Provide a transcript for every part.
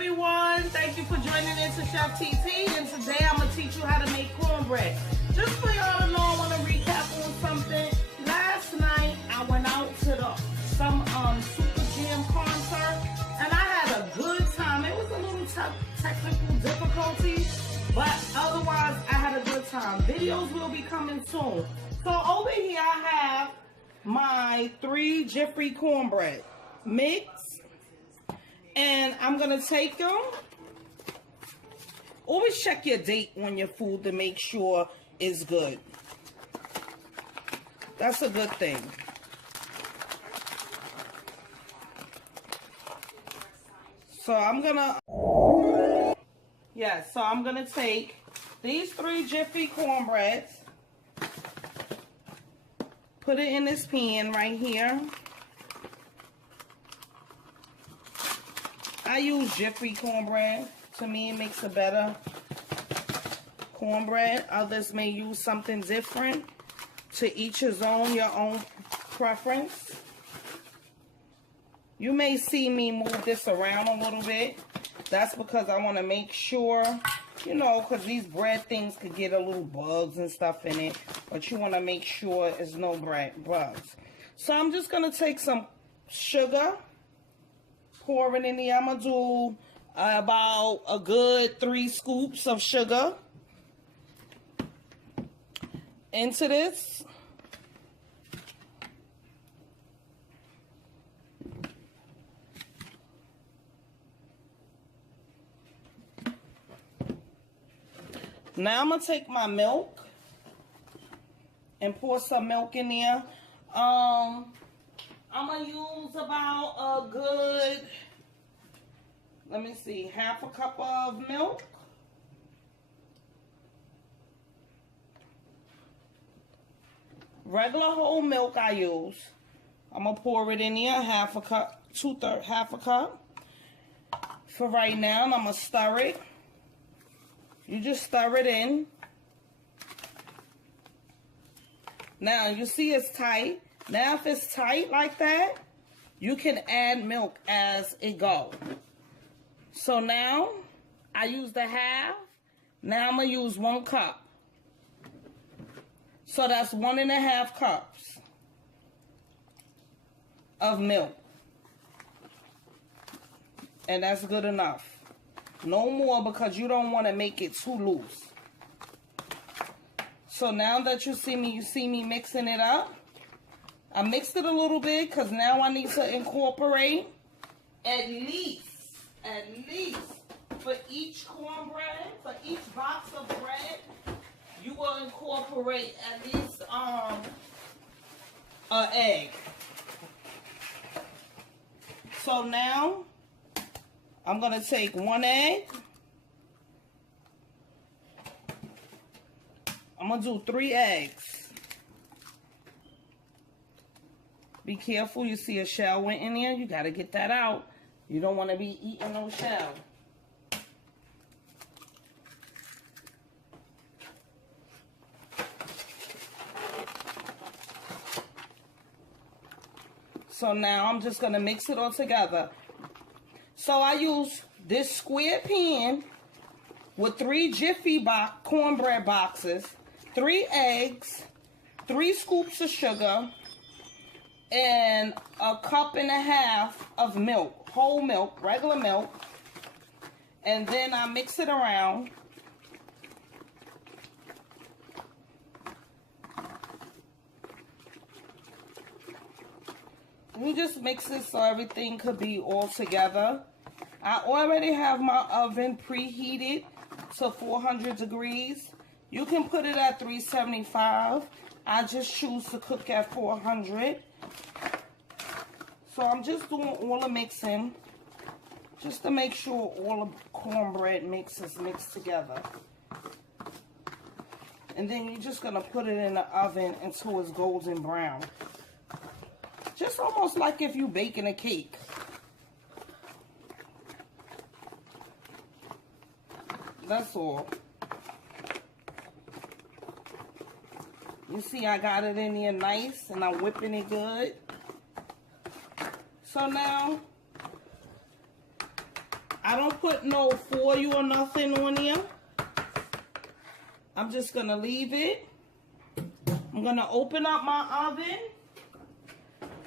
everyone, thank you for joining in to Chef TT, and today I'm going to teach you how to make cornbread. Just for y'all to know, I want to recap on something. Last night I went out to some Super Jam concert and I had a good time. It was a little technical difficulty, but otherwise I had a good time. Videos will be coming soon. So over here I have my 3 Jiffy Corn Bread mix. And I'm going to take them. Always check your date on your food to make sure it's good. That's a good thing. So I'm going to... so I'm going to take these 3 Jiffy cornbreads. Put it in this pan right here. I use Jiffy cornbread. To me, it makes a better cornbread. Others may use something different. To each his own, your own preference. You may see me move this around a little bit. That's because I want to make sure, you know, because these bread things could get a little bugs and stuff in it. But you want to make sure there's no bugs. So I'm just going to take some sugar. Pour it in there. I'm going to do about a good 3 scoops of sugar into this. Now I'm going to take my milk and pour some milk in there. I'm going to use about a good, let me see, half a cup of milk. Regular whole milk I use. I'm going to pour it in there, half a cup, half a cup. For right now, and I'm going to stir it. You just stir it in. Now, you see it's tight. Now, if it's tight like that, you can add milk as it goes. So now, I used a half. Now, I'm going to use 1 cup. So that's 1.5 cups of milk. And that's good enough. No more, because you don't want to make it too loose. So now that you see me mixing it up. I mixed it a little bit because now I need to incorporate at least for each cornbread, for each box of bread, you will incorporate at least an egg. So now I'm going to take 1 egg. I'm going to do 3 eggs. Be careful, you see a shell went in there, you got to get that out. You don't want to be eating no shell. So now I'm just going to mix it all together. So I use this square pan with 3 Jiffy cornbread boxes, 3 eggs, 3 scoops of sugar, and a 1.5 cups of milk, whole milk, regular milk. And then I mix it around. We just mix it so everything could be all together. I already have my oven preheated to 400 degrees. You can put it at 375. I just choose to cook at 400. So I'm just doing all the mixing just to make sure all the cornbread mix is mixed together. And then you're just going to put it in the oven until it's golden brown. Just almost like if you're baking a cake. That's all. You see I got it in there nice and I'm whipping it good. So now I don't put no foil or nothing on here. I'm just gonna leave it. I'm gonna open up my oven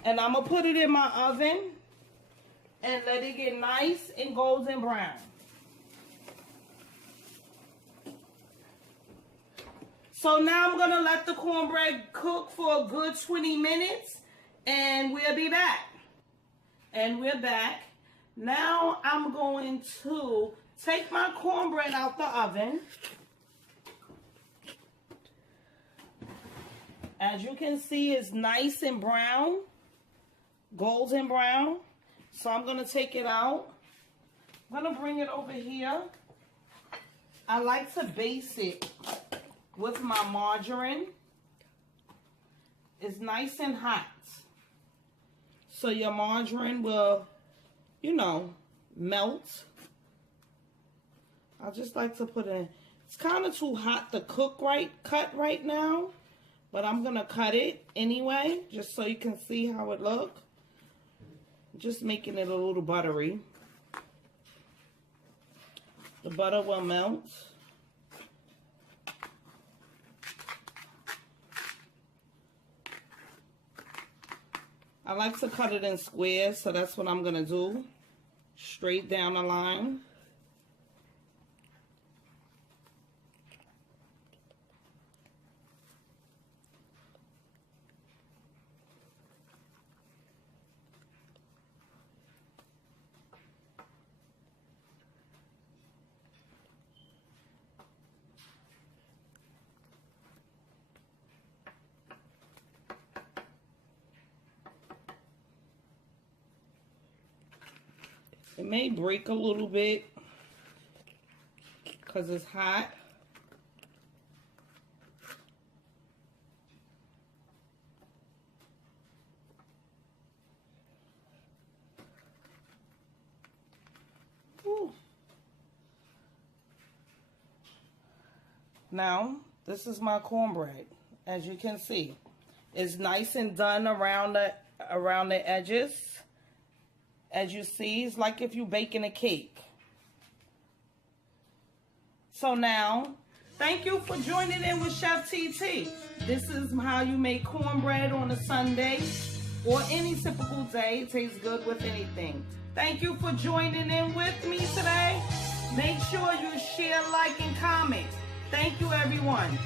and I'm gonna put it in my oven and let it get nice and golden brown. So now I'm gonna let the cornbread cook for a good 20 minutes and we'll be back. And we're back. Now I'm going to take my cornbread out the oven. As you can see, it's nice and brown, golden brown. So I'm going to take it out. I'm going to bring it over here. I like to baste it with my margarine. It's nice and hot. So your margarine will, you know, melt. I just like to put in. It's kind of too hot to cut right now. But I'm going to cut it anyway, just so you can see how it looks. Just making it a little buttery. The butter will melt. I like to cut it in squares, so that's what I'm going to do. Straight down the line. It may break a little bit because it's hot. Ooh. Now, this is my cornbread. As you can see, it's nice and done around the edges. As you see, it's like if you're baking a cake. So now, thank you for joining in with Chef TT. This is how you make cornbread on a Sunday or any typical day. It tastes good with anything. Thank you for joining in with me today. Make sure you share, like, and comment. Thank you, everyone.